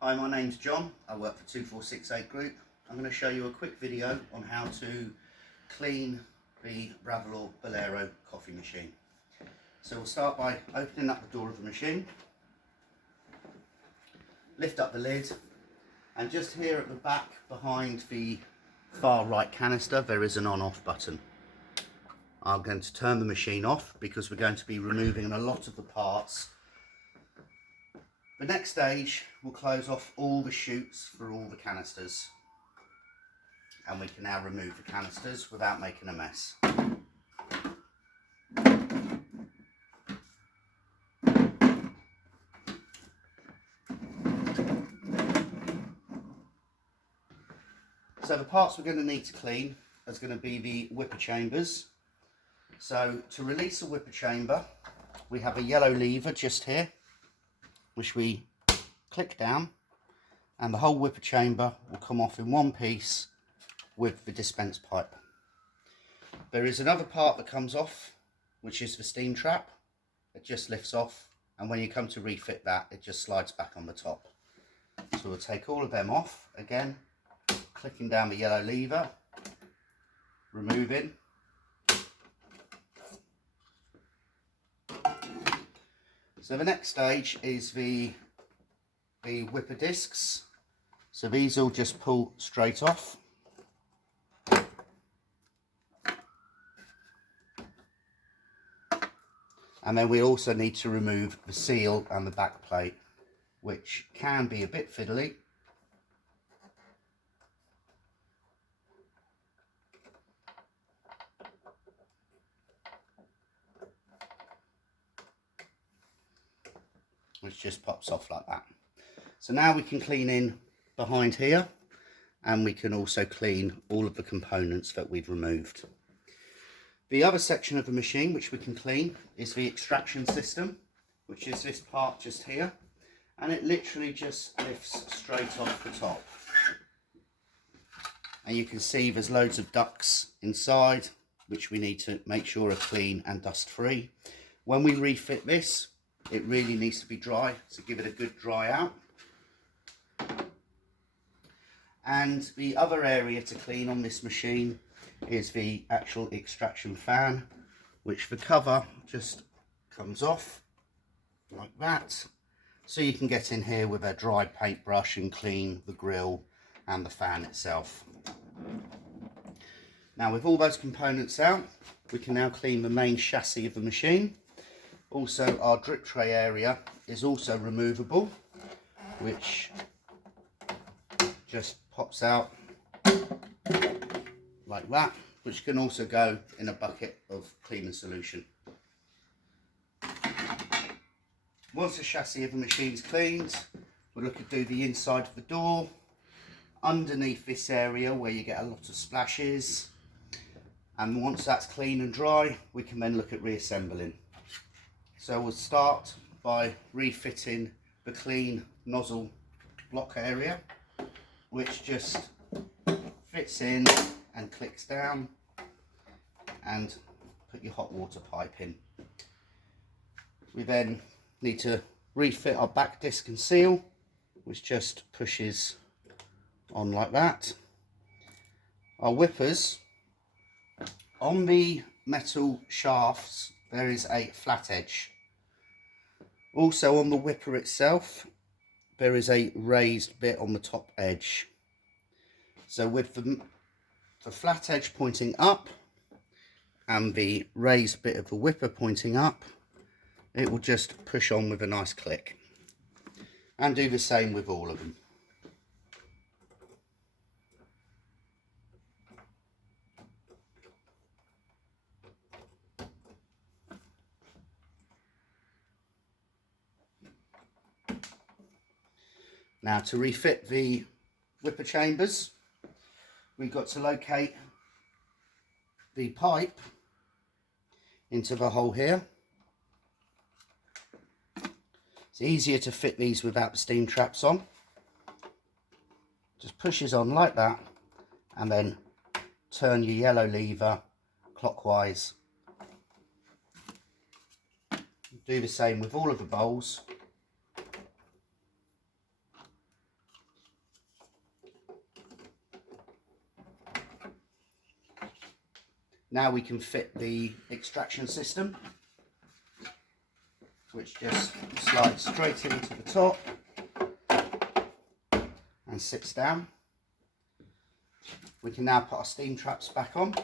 Hi, my name's John. I work for 2468 Group. I'm going to show you a quick video on how to clean the Bravilor Bolero coffee machine. So we'll start by opening up the door of the machine, lift up the lid, and just here at the back behind the far right canister there is an on-off button. I'm going to turn the machine off because we're going to be removing a lot of the parts. The next stage, we'll close off all the chutes for all the canisters, and we can now remove the canisters without making a mess. So the parts we're going to need to clean is going to be the whipper chambers. So to release a whipper chamber, we have a yellow lever just here, which we click down, and the whole whipper chamber will come off in one piece with the dispense pipe. There is another part that comes off, which is the steam trap. It just lifts off, and when you come to refit that, it just slides back on the top. So we'll take all of them off, again, clicking down the yellow lever, removing. So the next stage is the whipper discs. So these will just pull straight off. And then we also need to remove the seal and the back plate, which can be a bit fiddly. Which just pops off like that. So now we can clean in behind here, and we can also clean all of the components that we've removed. The other section of the machine which we can clean is the extraction system, which is this part just here, and it literally just lifts straight off the top. And you can see there's loads of ducts inside, which we need to make sure are clean and dust free. When we refit this, it really needs to be dry, so give it a good dry out. And the other area to clean on this machine is the actual extraction fan, which the cover just comes off like that. So you can get in here with a dry paintbrush and clean the grill and the fan itself. Now with all those components out, we can now clean the main chassis of the machine. Also, our drip tray area is also removable, which just pops out like that, which can also go in a bucket of cleaning solution. Once the chassis of the machine is cleaned, we'll look at do the inside of the door, underneath this area where you get a lot of splashes, and once that's clean and dry, we can then look at reassembling. So we'll start by refitting the clean nozzle block area, which just fits in and clicks down, and put your hot water pipe in. We then need to refit our back disc and seal, which just pushes on like that. Our whippers, on the metal shafts there is a flat edge. Also on the whipper itself there is a raised bit on the top edge. So with the flat edge pointing up and the raised bit of the whipper pointing up, it will just push on with a nice click. And do the same with all of them. Now to refit the whipper chambers, we've got to locate the pipe into the hole here. It's easier to fit these without the steam traps on. Just pushes on like that, and then turn your yellow lever clockwise. Do the same with all of the bowls. Now we can fit the extraction system, which just slides straight into the top and sits down. We can now put our steam traps back on.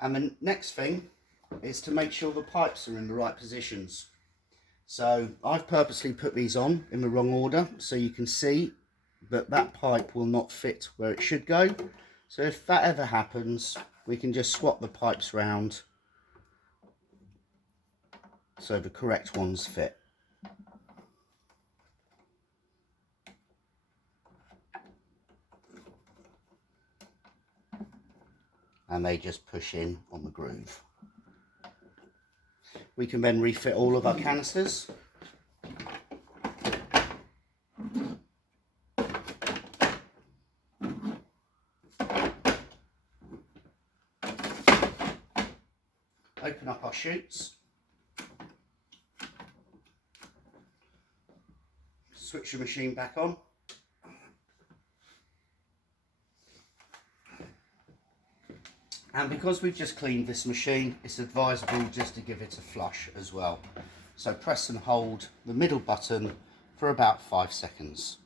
And the next thing is to make sure the pipes are in the right positions. So I've purposely put these on in the wrong order so you can see that that pipe will not fit where it should go. So if that ever happens, we can just swap the pipes round so the correct ones fit. And they just push in on the groove. We can then refit all of our canisters. Open up our chutes. Switch the machine back on. And because we've just cleaned this machine, it's advisable just to give it a flush as well. So press and hold the middle button for about 5 seconds.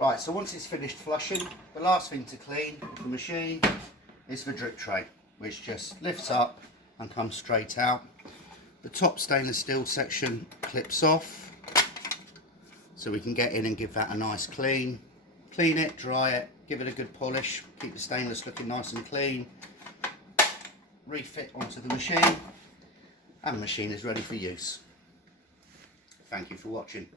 Right, so once it's finished flushing, the last thing to clean with the machine is the drip tray, which just lifts up and comes straight out. The top stainless steel section clips off, so we can get in and give that a nice clean. Clean it, dry it, give it a good polish, keep the stainless looking nice and clean. Refit onto the machine, and the machine is ready for use. Thank you for watching.